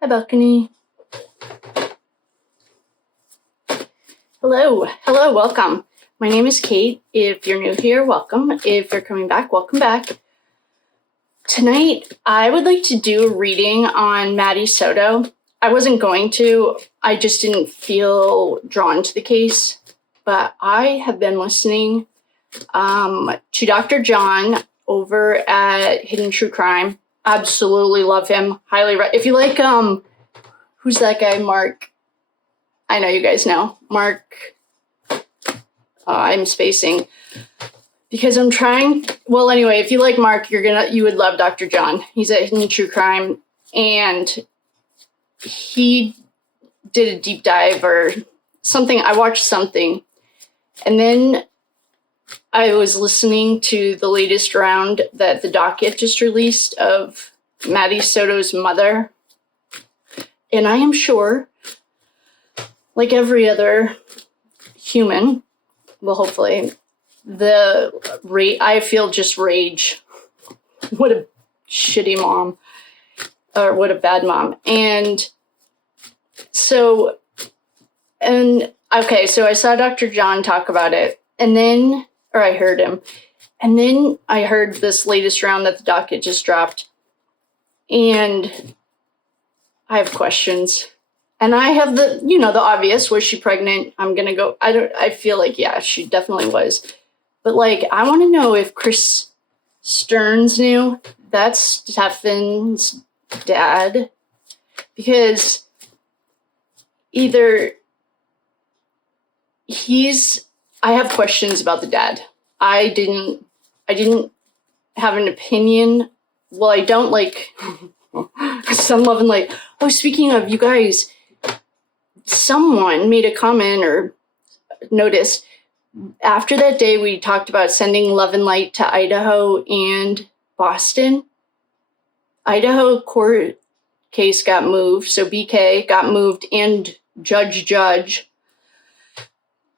Hi, balcony. Hello, welcome. My name is Kate. If you're new here, welcome. If you're coming back, welcome back. Tonight, I would like to do a reading on Maddie Soto. I wasn't going to, I just didn't feel drawn to the case, but I have been listening to Dr. Jung over at Hidden True Crime. Absolutely love him. Highly if you like, who's that guy, Mark? I know you guys know. Mark, I'm spacing. Because I'm trying, well, anyway, if you like Mark, you would love Dr. John. He's at Hidden True Crime, and he did a deep dive or something. I watched something, and then I was listening to the latest round that the Docket just released of Maddie Soto's mother. And I am sure, like every other human, well, hopefully, I feel just rage. What a shitty mom, or what a bad mom. So I saw Dr. John talk about it, or I heard him, and then I heard this latest round that the Docket just dropped, and I have questions. And I have the obvious, was she pregnant? I feel like, yeah, she definitely was. But, I want to know if Chris Stearns knew. That's Stefan's dad. Because I have questions about the dad. I didn't have an opinion. Well, I don't some love and oh, speaking of, you guys, someone made a comment or noticed after that day we talked about sending love and light to Idaho and Boston. Idaho court case got moved, so BK got moved, and Judge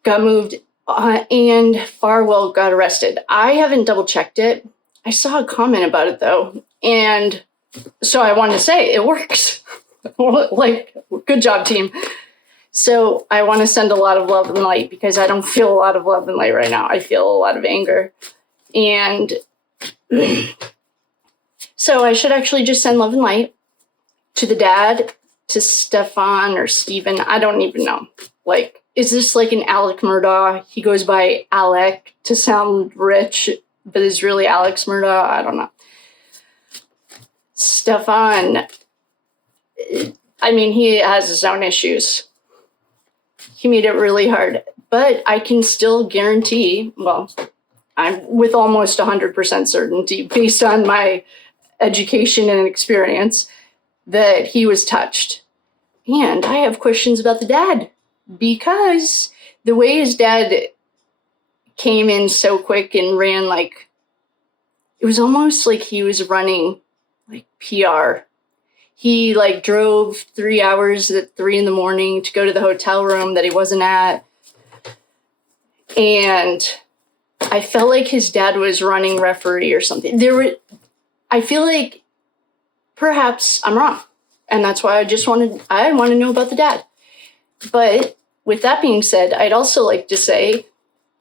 got moved, and Farwell got arrested. I haven't double checked it. I saw a comment about it though, and so I wanted to say it works. Good job, team. So I want to send a lot of love and light because I don't feel a lot of love and light right now. I feel a lot of anger. And so I should actually just send love and light to the dad, to Stefan or Steven. I don't even know. Is this like an Alec Murdaugh? He goes by Alec to sound rich, but is really Alex Murdaugh? I don't know. Stefan, he has his own issues. He made it really hard, but I can still guarantee, I'm with almost 100% certainty based on my education and experience, that he was touched. And I have questions about the dad because the way his dad came in so quick and ran it was almost like he was running PR. He drove 3 hours at 3 a.m. to go to the hotel room that he wasn't at. And I felt like his dad was running referee or something. I feel like perhaps I'm wrong. And that's why I want to know about the dad. But with that being said, I'd also like to say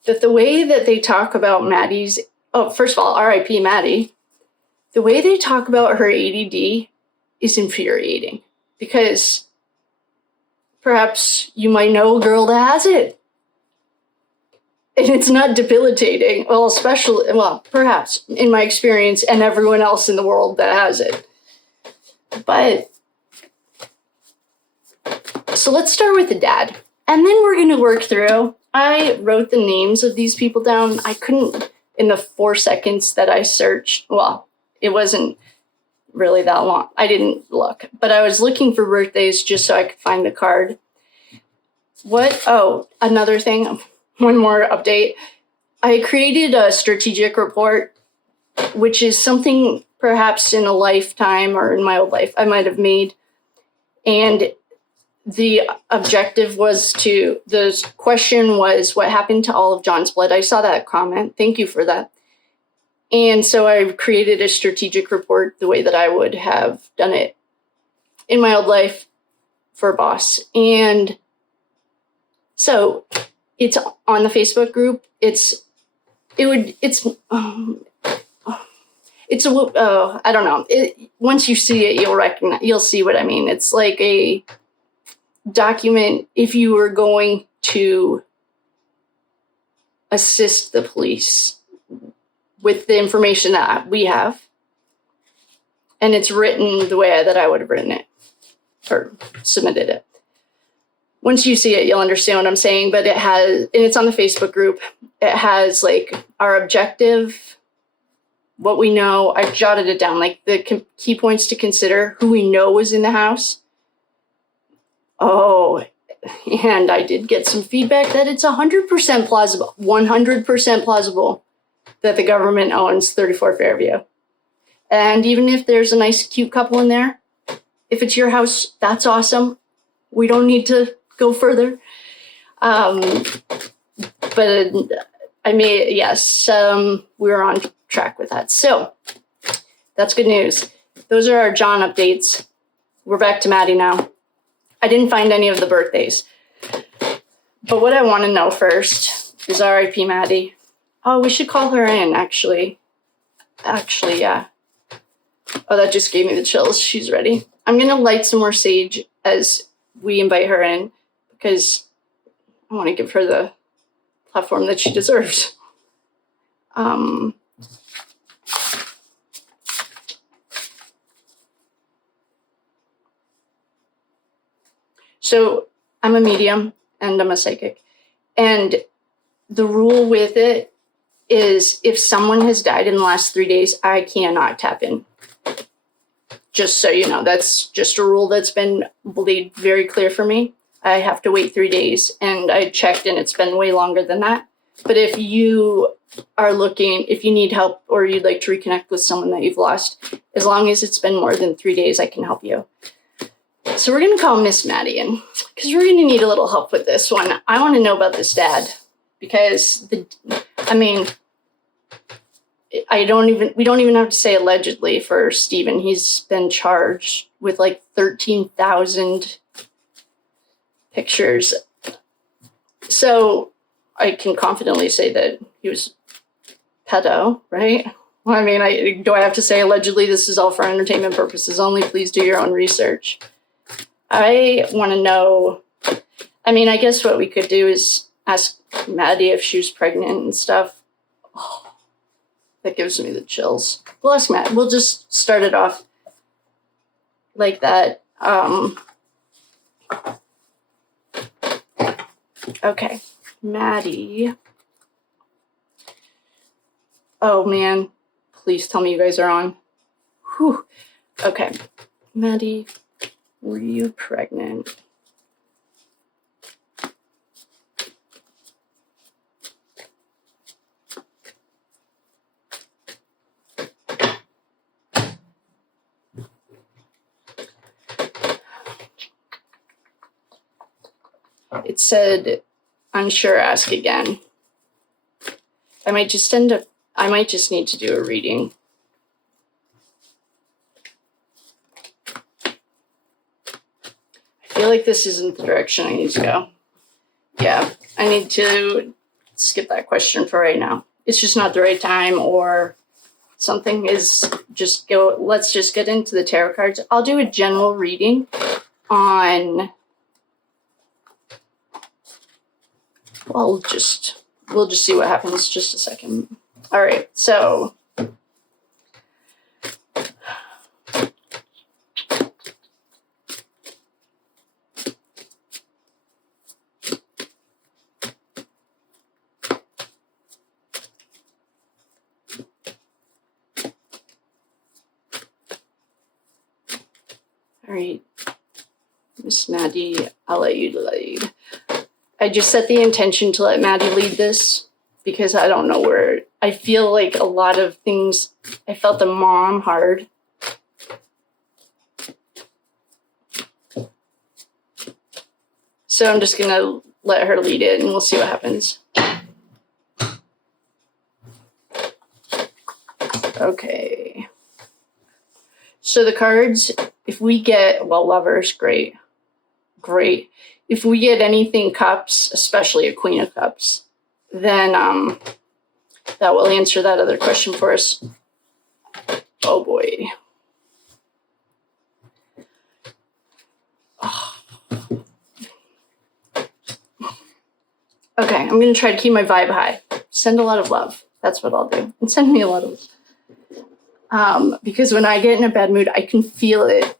that the way that they talk about first of all, R.I.P. Maddie, the way they talk about her ADD is infuriating, because perhaps you might know a girl that has it. And it's not debilitating. Perhaps in my experience and everyone else in the world that has it. But, so let's start with the dad. And then we're going to work through. I wrote the names of these people down. I couldn't, in the 4 seconds that I searched, it wasn't really that long. I didn't look, but I was looking for birthdays just so I could find the card. Another thing, one more update. I created a strategic report, which is something perhaps in a lifetime or in my old life I might have made. And the objective the question was, what happened to all of John's blood? I saw that comment. Thank you for that. And so I created a strategic report the way that I would have done it. in my old life for a boss. And so it's on the Facebook group. I don't know. Once you see it, you'll see what I mean. It's like a document if you were going to assist the police with the information that we have. And it's written the way that I would have written it or submitted it. Once you see it, you'll understand what I'm saying, but it's on the Facebook group. It has like our objective, what we know. I jotted it down, like the key points to consider, who we know was in the house. Oh, and I did get some feedback that it's 100% plausible, 100% plausible that the government owns 34 Fairview. And even if there's a nice, cute couple in there, if it's your house, that's awesome. We don't need to go further. But yes, we're on track with that. So that's good news. Those are our John updates. We're back to Maddie now. I didn't find any of the birthdays. But what I want to know first is R.I.P. Maddie. Oh, we should call her in, actually. Yeah. Oh, that just gave me the chills. She's ready. I'm going to light some more sage as we invite her in because I want to give her the platform that she deserves. So I'm a medium and I'm a psychic. And the rule with it is if someone has died in the last 3 days, I cannot tap in. Just so you know, that's just a rule that's been made very clear for me. I have to wait 3 days, and I checked and it's been way longer than that. But if you need help or you'd like to reconnect with someone that you've lost, as long as it's been more than 3 days, I can help you. So we're going to call Miss Maddie in because we're going to need a little help with this one. I want to know about this dad because we don't even have to say allegedly for Stephen. He's been charged with like 13,000 pictures. So I can confidently say that he was pedo, right? Well, I mean, do I have to say allegedly? This is all for entertainment purposes only. Please do your own research. I want to know, I guess what we could do is ask Maddie if she was pregnant and stuff. Oh, that gives me the chills. We'll ask Matt. We'll just start it off like that. Okay. Maddie. Oh, man. Please tell me you guys are on. Whew. Okay. Maddie, were you pregnant? It said, unsure, ask again. I might just need to do a reading. I feel like this isn't the direction I need to go. Yeah, I need to skip that question for right now. It's just not the right time or something is let's just get into the tarot cards. I'll do a general reading on, we'll just see what happens. Just a second. All right, so all right, Miss Maddie, I'll let you lead. I just set the intention to let Maddie lead this because I don't know where, I feel like a lot of things, I felt the mom hard. So I'm just going to let her lead it and we'll see what happens. Okay. So the cards If we get, well, lovers, great. Great. If we get anything cups, especially a queen of cups, then that will answer that other question for us. Oh boy. Oh. Okay, I'm going to try to keep my vibe high. Send a lot of love. That's what I'll do. And send me a lot of because when I get in a bad mood, I can feel it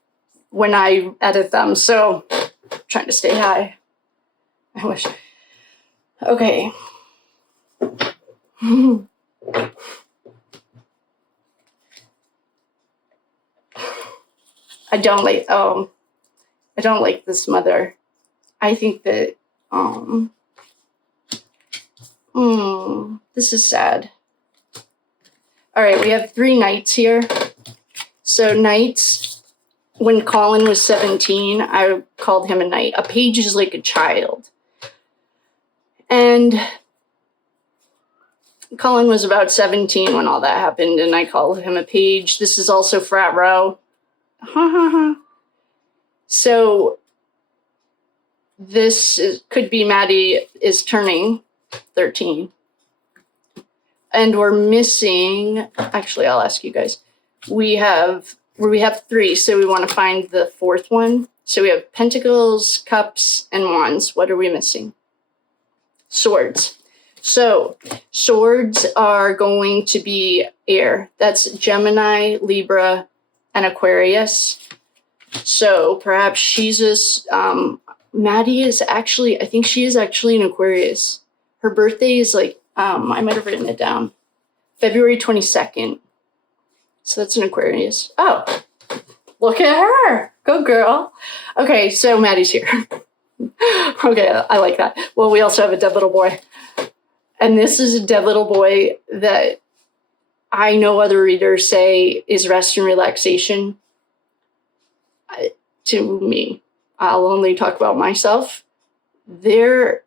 when I edit them. So I'm trying to stay high. I wish. Okay. I don't like this mother. I think that this is sad. All right, we have 3 knights here. So knights, when Colin was 17, I called him a knight. A page is like a child. And Colin was about 17 when all that happened, and I called him a page. This is also frat row. So could be Maddie is turning 13. And we're missing, actually, I'll ask you guys. We have 3, so we want to find the 4th one. So we have pentacles, cups, and wands. What are we missing? Swords. So swords are going to be air. That's Gemini, Libra, and Aquarius. So perhaps she's Maddie is actually, I think she is actually an Aquarius. Her birthday is like, I might have written it down, February 22nd. So that's an Aquarius. Oh, look at her. Go girl. Okay, so Maddie's here. Okay, I like that. Well, we also have a dead little boy. And this is a dead little boy that I know other readers say is rest and relaxation. To me, I'll only talk about myself. There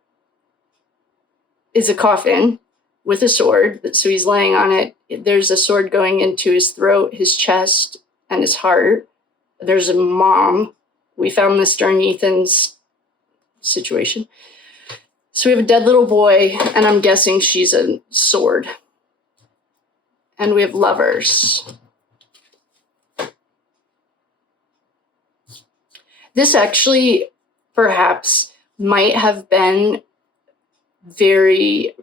is a coffin with a sword. So he's laying on it. There's a sword going into his throat, his chest, and his heart. There's a mom. We found this during Ethan's situation. So we have a dead little boy, and I'm guessing she's a sword. And we have lovers. This actually perhaps might have been very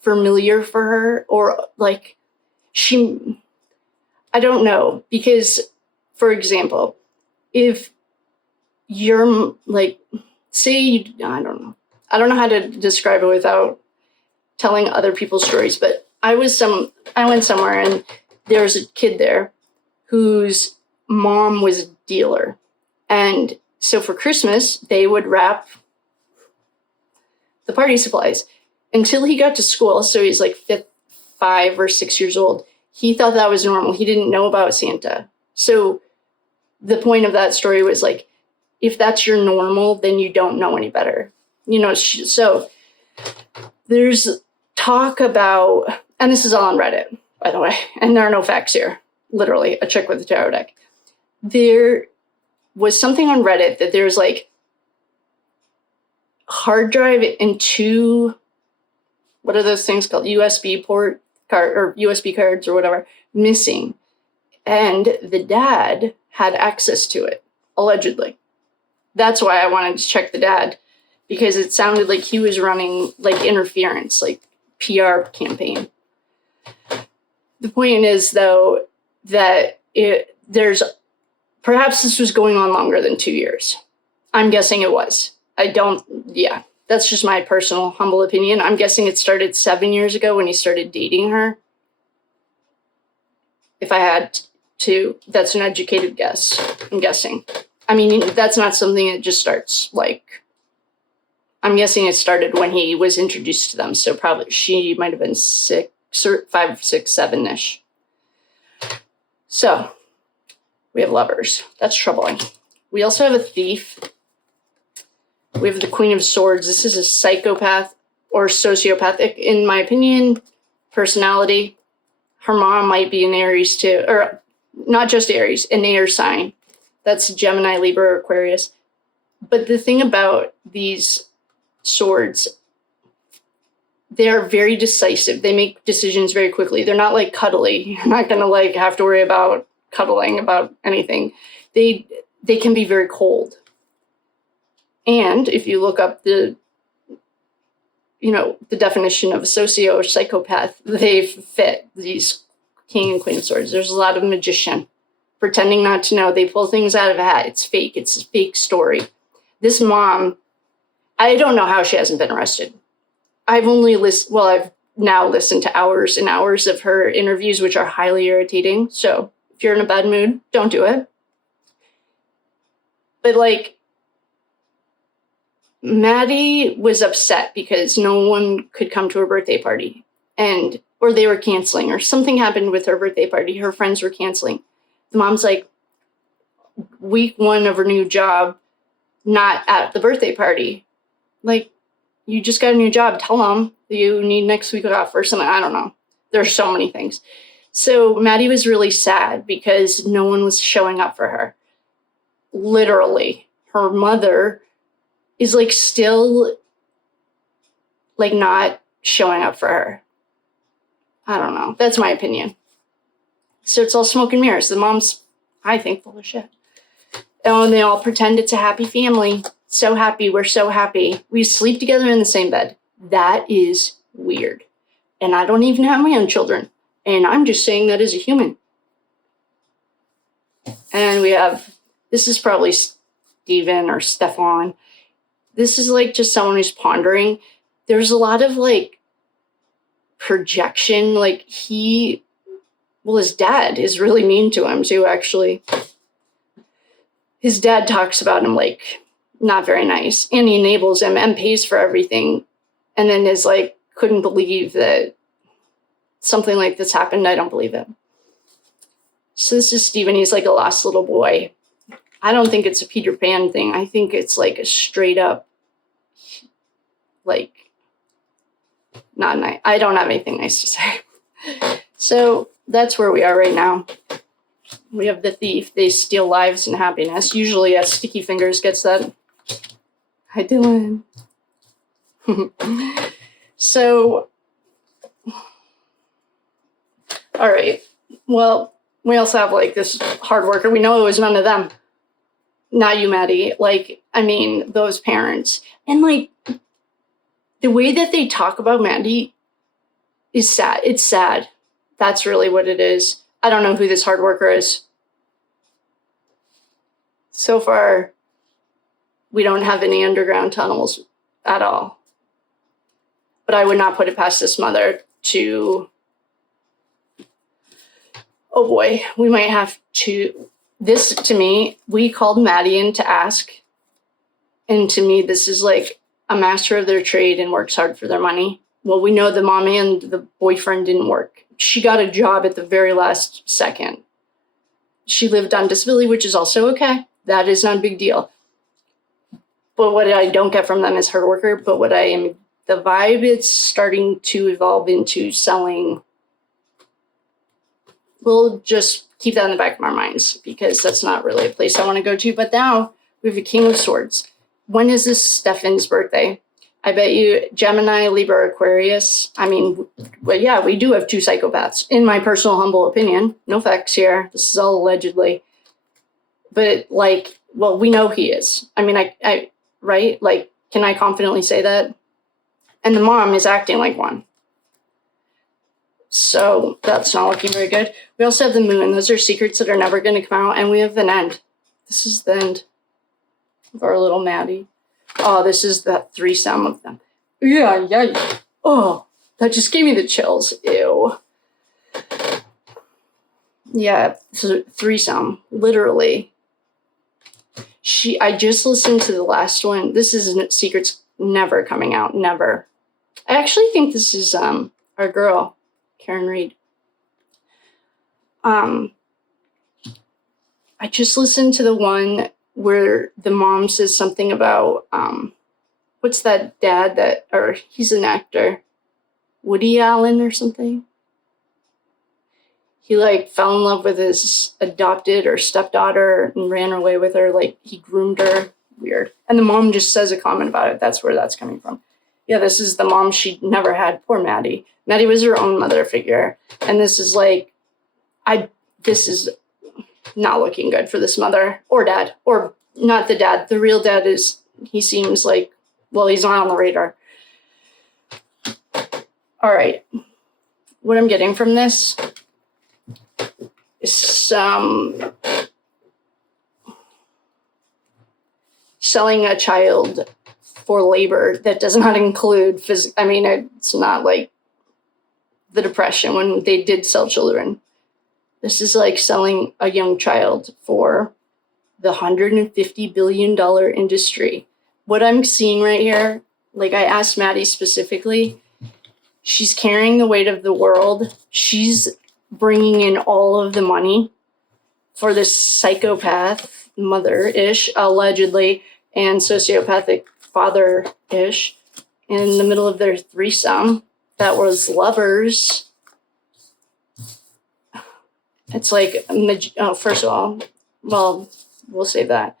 familiar for her, or like I don't know, because, for example, if you're like, say, I don't know how to describe it without telling other people's stories, but I went somewhere and there was a kid there whose mom was a dealer. And so for Christmas, they would wrap the party supplies until he got to school. So he's like 5 or 6 years old. He thought that was normal. He didn't know about Santa. So the point of that story was like, if that's your normal, then you don't know any better. You know, so there's talk about, and this is all on Reddit, by the way, and there are no facts here. Literally, a chick with a tarot deck. There was something on Reddit that there's like hard drive and 2, what are those things called? USB port card or USB cards or whatever missing. And the dad had access to it, allegedly. That's why I wanted to check the dad, because it sounded like he was running like interference, like PR campaign. The point is, though, that perhaps this was going on longer than 2 years. I'm guessing it was. That's just my personal humble opinion. I'm guessing it started 7 years ago when he started dating her. If I had to, that's an educated guess, I'm guessing. I mean, that's not something that just starts like, I'm guessing it started when he was introduced to them. So probably she might have been 5, 6, 7-ish. So we have lovers. That's troubling. We also have a thief. We have the Queen of Swords. This is a psychopath or sociopathic, in my opinion, personality. Her mom might be an Aries too, or not just Aries, an air sign. That's Gemini, Libra, Aquarius. But the thing about these swords, they're very decisive. They make decisions very quickly. They're not like cuddly. You're not going to like have to worry about cuddling about anything. They can be very cold. And if you look up the definition of a socio or psychopath, they fit these king and queen swords. There's a lot of magician, pretending not to know. They pull things out of a hat. It's fake. It's a fake story. This mom, I don't know how she hasn't been arrested. I've now listened to hours and hours of her interviews, which are highly irritating. So if you're in a bad mood, don't do it. But like, Maddie was upset because no one could come to her birthday party, or they were canceling, or something happened with her birthday party. Her friends were canceling. The mom's like, week 1 of her new job, not at the birthday party. Like, you just got a new job. Tell them you need next week off or something. I don't know. There's so many things. So Maddie was really sad because no one was showing up for her. Literally, her mother is like still like not showing up for her. I don't know. That's my opinion. So it's all smoke and mirrors. The mom's, I think, full of shit. And they all pretend it's a happy family. So happy. We're so happy. We sleep together in the same bed. That is weird. And I don't even have my own children. And I'm just saying that as a human. And this is probably Steven or Stefan. This is like just someone who's pondering. There's a lot of like projection. Like his dad is really mean to him too, actually. His dad talks about him like not very nice, and he enables him and pays for everything. And then is like, couldn't believe that something like this happened. I don't believe it. So this is Steven. He's like a lost little boy. I don't think it's a Peter Pan thing. I think it's like a straight up, like, not nice. I don't have anything nice to say. So that's where we are right now. We have the thief. They steal lives and happiness. Usually Sticky Fingers gets that. Hi, Dylan. So, all right. Well, we also have like this hard worker. We know it was none of them. Not you, Maddie. Like, I mean, those parents. And like, the way that they talk about Maddie is sad. It's sad. That's really what it is. I don't know who this hard worker is. So far, we don't have any underground tunnels at all. But I would not put it past this mother to, oh boy, we might have to, this to me, we called Maddie in to ask. And to me, this is like a master of their trade and works hard for their money. Well, we know the mom and the boyfriend didn't work. She got a job at the very last second. She lived on disability, which is also okay. That is not a big deal. But what I don't get from them is hard worker. But the vibe it's starting to evolve into selling. We'll just keep that in the back of our minds because that's not really a place I want to go to. But now we have a King of Swords. When is this Stefan's birthday? I bet you Gemini, Libra, Aquarius. I mean, well, yeah, we do have 2 psychopaths, in my personal humble opinion. No facts here. This is all allegedly. But, like, well, we know he is. I mean, I right? Like, can I confidently say that? And the mom is acting like one. So that's not looking very good. We also have the moon. Those are secrets that are never going to come out. And we have an end. This is the end of our little Maddie. Oh, this is the threesome of them. Yeah. Oh, that just gave me the chills. Ew. Yeah, so threesome, literally. I just listened to the last one. This is secrets never coming out, never. I actually think this is our girl, Karen Reed. I just listened to the one where the mom says something about, what's that dad or he's an actor, Woody Allen or something. he like fell in love with his adopted or stepdaughter and ran away with her. Like he groomed her. Weird. And the mom just says a comment about it. That's where that's coming from. Yeah, this is the mom she never had. Poor Maddie. Maddie was her own mother figure. And this is like, this is not looking good for this mother or dad, or not the dad. The real dad he seems like, well, he's not on the radar. All right. What I'm getting from this is some selling a child for labor that does not include I mean, it's not like the Depression when they did sell children. This is like selling a young child for the $150 billion industry. What I'm seeing right here, like I asked Maddie specifically, she's carrying the weight of the world. She's bringing in all of the money for this psychopath mother-ish, allegedly, and sociopathic father-ish in the middle of their threesome that was lovers. It's like, first of all, well, we'll save that.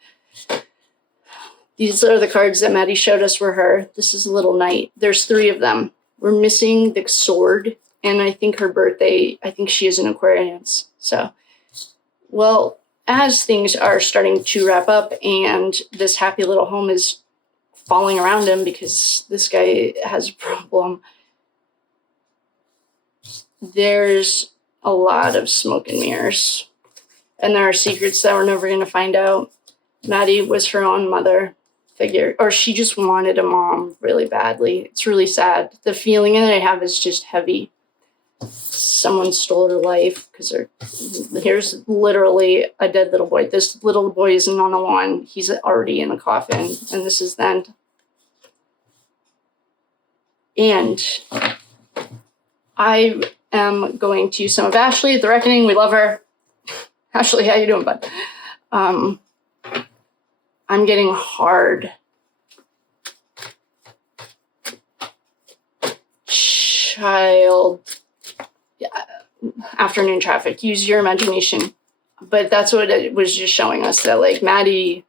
These are the cards that Maddie showed us for her. This is a little knight. There's 3 of them. We're missing the sword, and I think her birthday, I think she is an Aquarius. So, well, as things are starting to wrap up and this happy little home is falling around him because this guy has a problem, there's a lot of smoke and mirrors. And there are secrets that we're never going to find out. Maddie was her own mother figure, or she just wanted a mom really badly. It's really sad. The feeling that I have is just heavy. Someone stole her life because here's literally a dead little boy. This little boy isn't on the lawn. He's already in a coffin, and this is the end. And I am going to use some of Ashley at the Reckoning. We love her. Ashley, how you doing, bud? I'm getting hard. Child. Yeah. Afternoon traffic. Use your imagination. But that's what it was just showing us, that like Maddie,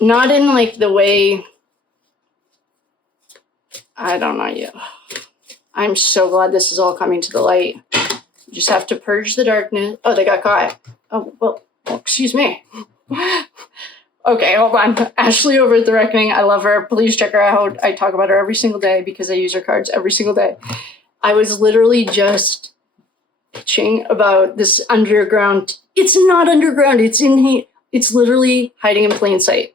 not in like the way, I don't know yet. I'm so glad this is all coming to the light. You just have to purge the darkness. Oh, they got caught. Oh, well, excuse me. Okay, hold on. Ashley over at the Reckoning. I love her. Please check her out. I talk about her every single day because I use her cards every single day. I was literally just pitching about this underground. It's not underground. It's literally hiding in plain sight.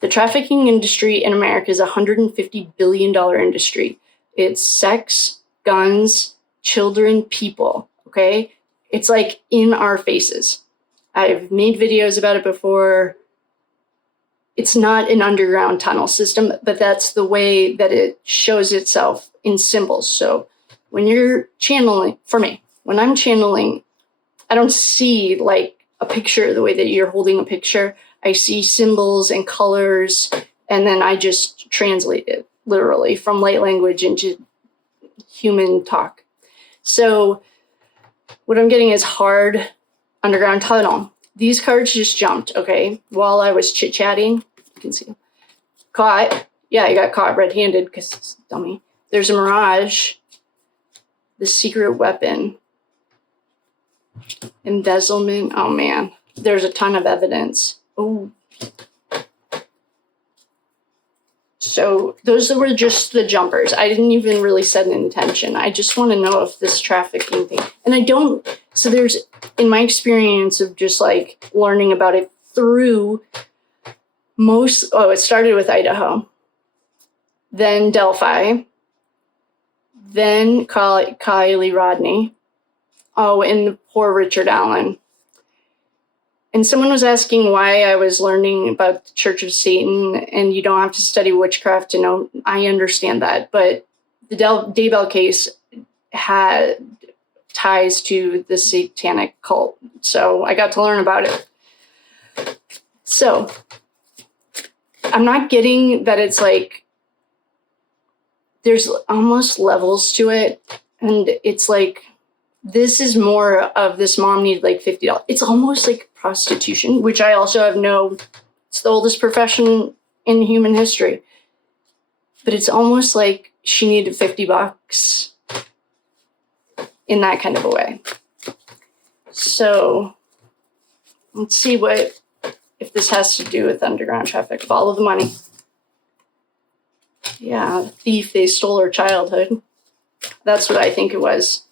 The trafficking industry in America is a $150 billion industry. It's sex, guns, children, people, okay? It's like in our faces. I've made videos about it before. It's not an underground tunnel system, but that's the way that it shows itself in symbols. So when you're channeling, for me, when I'm channeling, I don't see like a picture the way that you're holding a picture. I see symbols and colors, and then I just translate it literally from light language into human talk. So what I'm getting is hard underground tunnel. These cards just jumped, okay? While I was chit-chatting, you can see them. Caught. Yeah, I got caught red-handed because it's dummy. There's a mirage. The secret weapon. Embezzlement. Oh, man. There's a ton of evidence. Oh. So those were just the jumpers. I didn't even really set an intention. I just want to know if this trafficking thing, and I don't, so there's, in my experience of just like learning about it through it started with Idaho, then Delphi, then Kylie Rodney, and the poor Richard Allen. And someone was asking why I was learning about the Church of Satan, and you don't have to study witchcraft to know. I understand that, but the Daybell case had ties to the satanic cult, so I got to learn about it. So I'm not getting that it's like there's almost levels to it. And it's like, this is more of this mom needed like $50. It's almost like prostitution, which I also have it's the oldest profession in human history. But it's almost like she needed $50 in that kind of a way. So let's see if this has to do with underground traffic. Follow the money. Yeah, thief, they stole her childhood. That's what I think it was.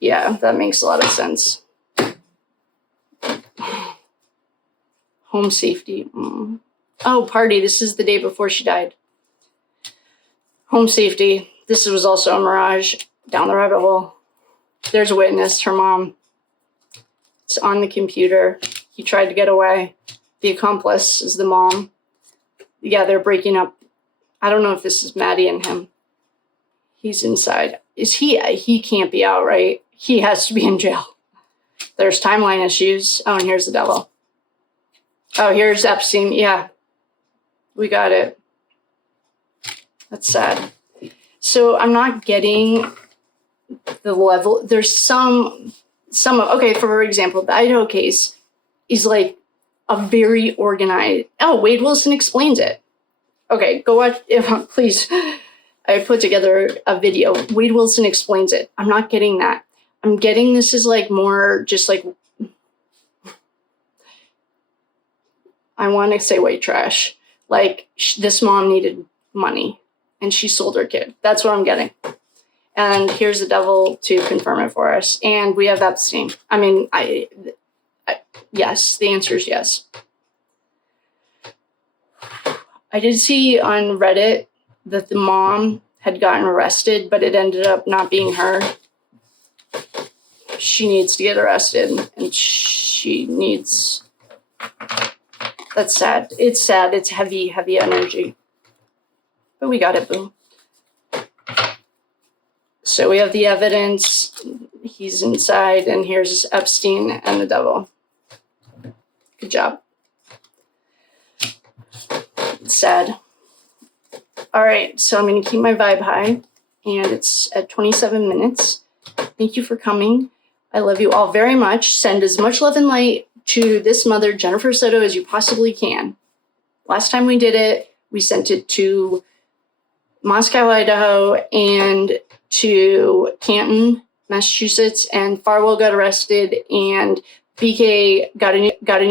Yeah, that makes a lot of sense. Home safety. Oh, party. This is the day before she died. Home safety. This was also a mirage. Down the rabbit hole. There's a witness, her mom. It's on the computer. He tried to get away. The accomplice is the mom. Yeah, they're breaking up. I don't know if this is Maddie and him. He's inside. He can't be out, right? He has to be in jail. There's timeline issues. Oh, and here's the devil. Oh, here's Epstein. Yeah, we got it. That's sad. So I'm not getting the level. There's some, okay, for example, the Idaho case is like a very organized, Wade Wilson explains it. Okay, go watch, please. I put together a video. Wade Wilson explains it. I'm not getting that. I'm getting this is like more just like, I want to say white trash. Like this mom needed money and she sold her kid. That's what I'm getting. And here's the devil to confirm it for us. And we have Epstein. I mean, yes, the answer is yes. I did see on Reddit that the mom had gotten arrested, but it ended up not being her. She needs to get arrested, and she needs... That's sad. It's sad. It's heavy, heavy energy. But we got it, boo. So we have the evidence. He's inside, and here's Epstein and the devil. Good job. It's sad. All right, so I'm going to keep my vibe high, and it's at 27 minutes. Thank you for coming. I love you all very much. Send as much love and light to this mother, Jennifer Soto, as you possibly can. Last time we did it, we sent it to Moscow, Idaho, and to Canton, Massachusetts, and Farwell got arrested, and BK got a